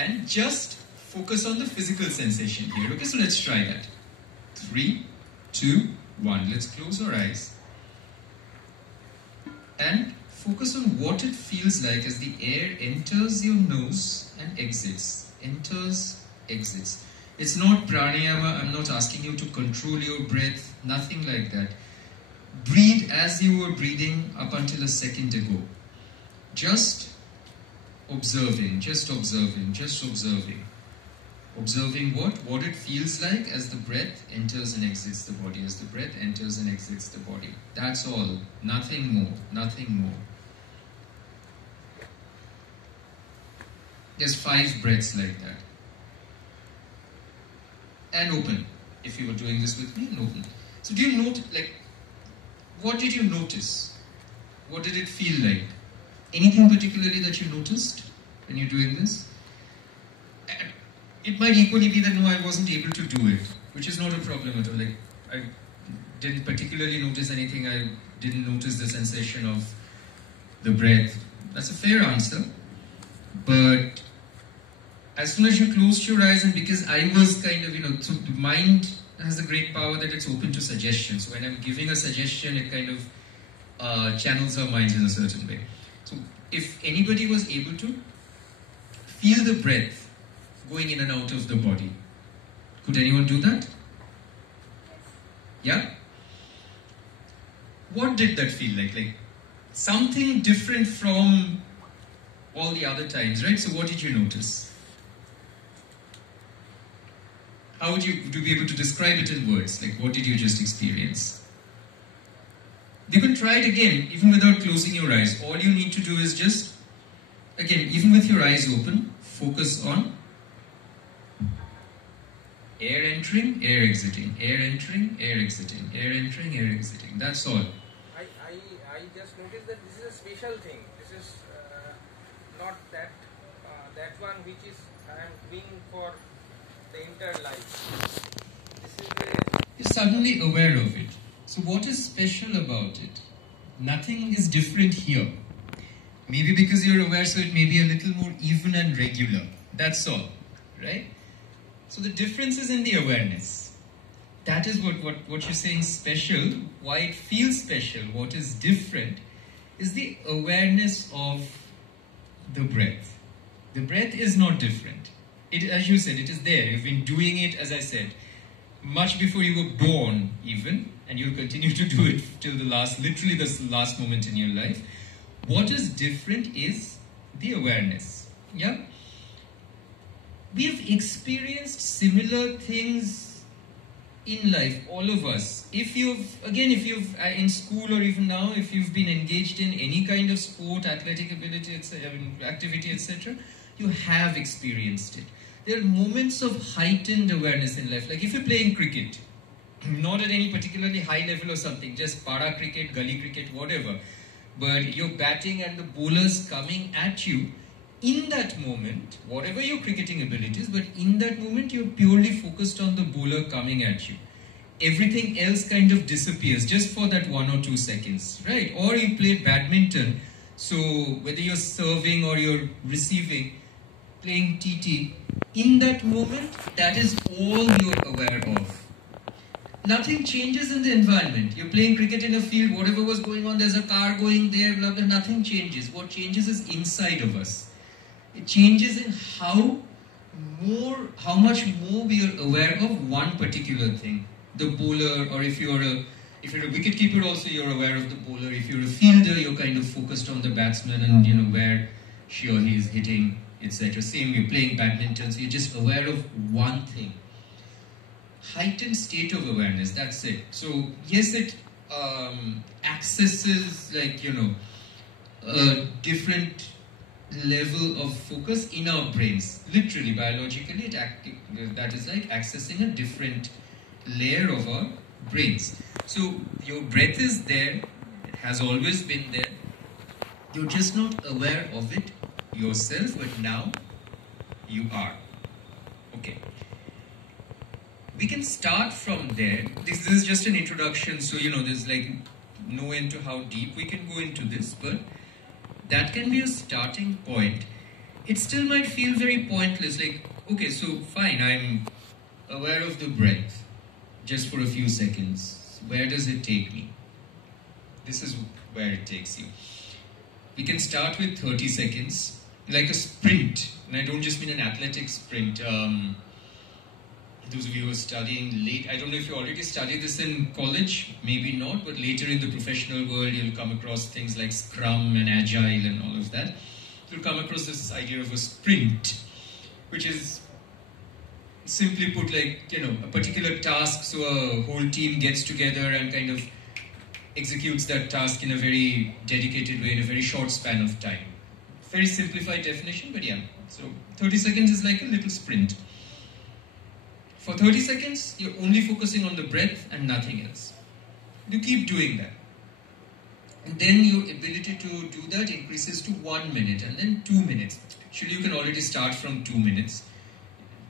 And just focus on the physical sensation here. Okay, so let's try that. 3, 2, 1. Let's close our eyes. And focus on what it feels like as the air enters your nose and exits. Enters, exits. It's not pranayama. I'm not asking you to control your breath. Nothing like that. Breathe as you were breathing up until a second ago. Just observing, just observing, just observing. Observing what? What it feels like as the breath enters and exits the body. As the breath enters and exits the body. That's all. Nothing more. Nothing more. There's 5 breaths like that. And open. If you were doing this with me, and open. So do you note, like, what did you notice? What did it feel like? Anything particularly that you noticed when you're doing this? It might equally be that no, I wasn't able to do it, which is not a problem at all. Like, I didn't particularly notice anything. I didn't notice the sensation of the breath. That's a fair answer. But as soon as you closed your eyes, and because I was kind of, so the mind has a great power that it's open to suggestions. So when I'm giving a suggestion, it kind of channels our minds in a certain way. So if anybody was able to feel the breath going in and out of the body, could anyone do that? Yeah? What did that feel like? Like something different from all the other times, right? So what did you notice? How would you be able to describe it in words? Like, what did you just experience? You can try it again, even without closing your eyes. All you need to do is just, again, even with your eyes open, focus on air entering, air exiting, air entering, air exiting, air entering, air exiting. That's all. I just noticed that this is a special thing. This is not that one which is I am doing for the entire life. This is You're suddenly aware of it. So what is special about it? Nothing is different here. Maybe because you're aware, so it may be a little more even and regular. That's all, right? So the difference is in the awareness. That is what you're saying special. Why it feels special, what is different, is the awareness of the breath. The breath is not different. It, as you said, it is there. You've been doing it, as I said, much before you were born even, and you'll continue to do it till literally the last moment in your life. What is different is the awareness. Yeah? We've experienced similar things in life, all of us. If you've in school or even now, if you've been engaged in any kind of sport, athletic ability, activity, etc., you have experienced it. There are moments of heightened awareness in life. Like if you're playing cricket, not at any particularly high level or something, just para cricket, gully cricket, whatever, but you're batting and the bowler's coming at you. In that moment, whatever your cricketing abilities, but in that moment you're purely focused on the bowler coming at you. Everything else kind of disappears just for that 1 or 2 seconds, right? Or you play badminton, so whether you're serving or you're receiving, playing TT, in that moment, that is all you're aware of. Nothing changes in the environment. You're playing cricket in a field, whatever was going on, there's a car going there, blah, blah, nothing changes. What changes is inside of us. It changes in how much more we are aware of one particular thing. The bowler, or if you're a wicketkeeper also, you're aware of the bowler. If you're a fielder, you're kind of focused on the batsman and where she or he is hitting, etc. Same, you're playing badminton, so you're just aware of one thing. Heightened state of awareness, that's it. So yes, it accesses a different level of focus in our brains. Literally, biologically, that is like accessing a different layer of our brains. So your breath is there, it has always been there. You're just not aware of it yourself, but now you are. Okay. We can start from there. This is just an introduction, so there's like no end to how deep we can go into this, but that can be a starting point. it still might feel very pointless. Like, okay, so fine, I'm aware of the breath just for a few seconds. Where does it take me? This is where it takes you. We can start with 30 seconds, like a sprint. And I don't just mean an athletic sprint. Those of you who are studying late, I don't know if you already studied this in college, maybe not, but later in the professional world, you'll come across things like Scrum and Agile and all of that. You'll come across this idea of a sprint, which is simply put like, a particular task, so a whole team gets together and kind of executes that task in a very dedicated way, in a very short span of time. Very simplified definition, but yeah. So 30 seconds is like a little sprint. For 30 seconds, you're only focusing on the breath and nothing else. You keep doing that. And then your ability to do that increases to 1 minute and then 2 minutes. Actually, you can already start from 2 minutes.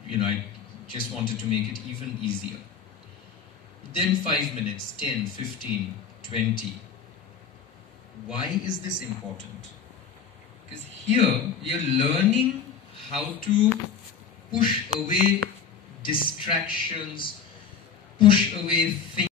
I just wanted to make it even easier. Then 5 minutes, 10, 15, 20. Why is this important? Because here, you're learning how to push away distractions, push away things